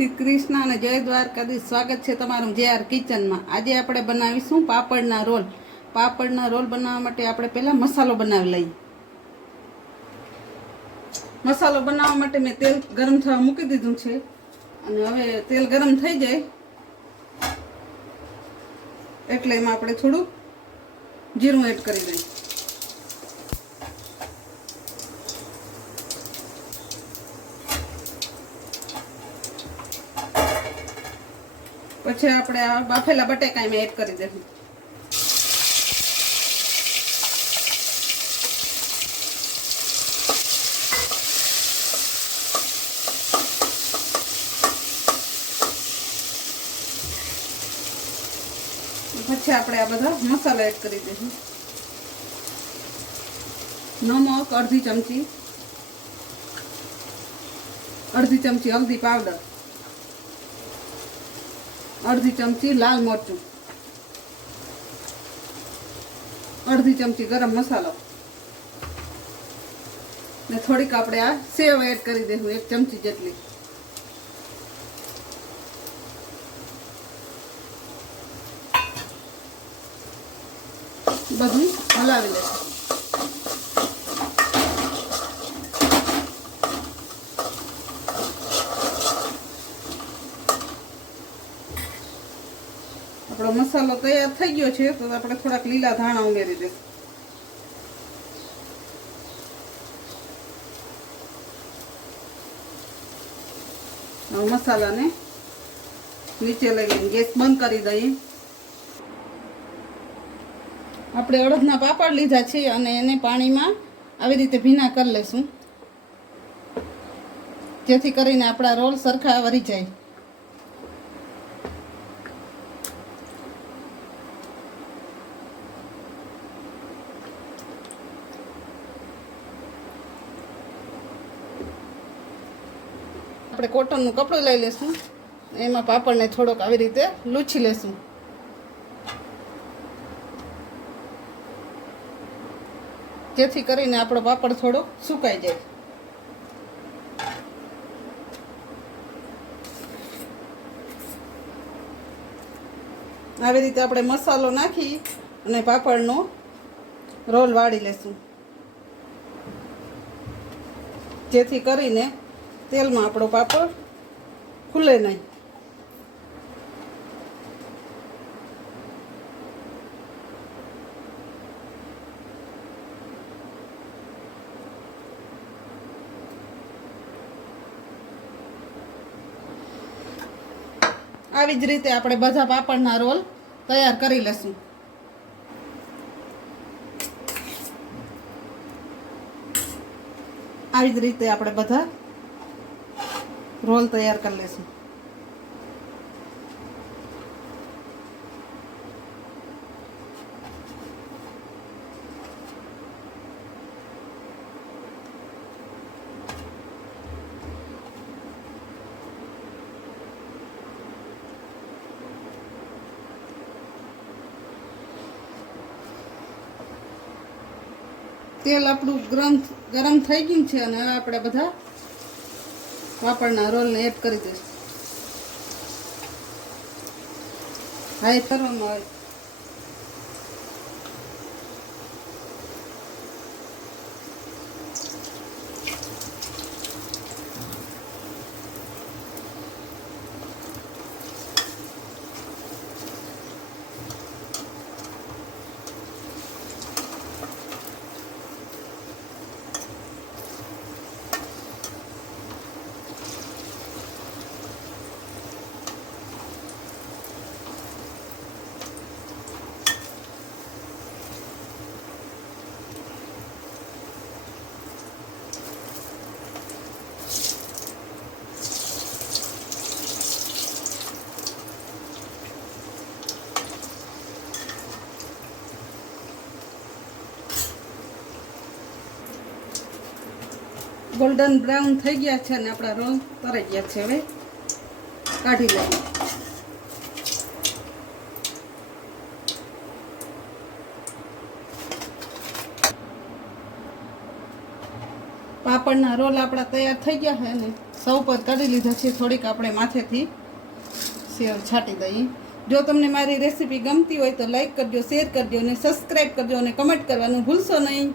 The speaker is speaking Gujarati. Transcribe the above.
શ્રી કૃષ્ણ અને જય દ્વારકાધીશ। સ્વાગત છે તમારું JR કિચનમાં। આજે આપણે બનાવીશું પાપડના રોલ। પાપડના રોલ બનાવવા માટે આપણે પહેલા મસાલો બનાવી લઈએ। મસાલો બનાવવા માટે મેં તેલ ગરમ થવા મૂકી દીધું છે અને હવે તેલ ગરમ થઈ જાય એટલે એમાં આપણે થોડું જીરું એડ કરી દઈએ। પછી આપણે આ બાફેલા બટેકા એમાં એડ કરી દઈશું। પછી આપણે આ બધા મસાલા એડ કરી દઈશું। નમક અડધી ચમચી હલ્દી પાવડર, અડધી ચમચી લાલ મરચું, અડધી ચમચી ગરમ મસાલો ને થોડીક આપણે આ સેવ એડ કરી દઈશું 1 ચમચી જેટલી। બધું હલાવી લઈશું। આપણો મસાલો તૈયાર થઈ ગયો છે તો આપણે થોડાક લીલા ધાણા ઉમેરી દઈશું। મસાલાને નીચે લઈને ગેસ બંધ કરી દઈએ। આપણે અડદના પાપડ લીધા છે અને એને પાણીમાં આવી રીતે ભીના કરી લેશું જેથી કરીને આપણા રોલ સરખા વળી જાય। આપણે કોટનનું કપડું લઈ લેશું, એમાં પાપડને થોડોક આવી રીતે લૂછી લેશું। જેથી કરીને આપણો પાપડ થોડો સુકાઈ જાય। આવી રીતે આપણે મસાલો નાખી અને પાપડનો રોલ વાળી લેશું જેથી કરીને તેલમાં આપણો પાપડ ખુલે નહીં। આવી જ રીતે આપણે બધા પાપડના રોલ તૈયાર કરી લેશું। આવી જ રીતે આપણે બધા રોલ તૈયાર કરી લેશું। તેલ આપણું ગરમ થઈ ગયું છે અને હવે આપણે બધા પાપડના રોલને એડ કરી દઈશું। હાઈ કરવામાં આવે। ગોલ્ડન બ્રાઉન થઈ ગયા છે અને આપણા રોલ તરાઈ ગયા છે। હવે કાઢી લઈએ। પાપડના રોલ આપણા તૈયાર થઈ ગયા છે અને સૌ પર કાઢી લીધા છે. થોડીક આપણે માથેથી સેવ છાંટી દઈએ. જો તમને મારી રેસીપી ગમતી હોય તો લાઈક કરજો, શેર કરજો અને સબસ્ક્રાઈબ કરજો અને કમેન્ટ કરવાનું ભૂલશો નહીં.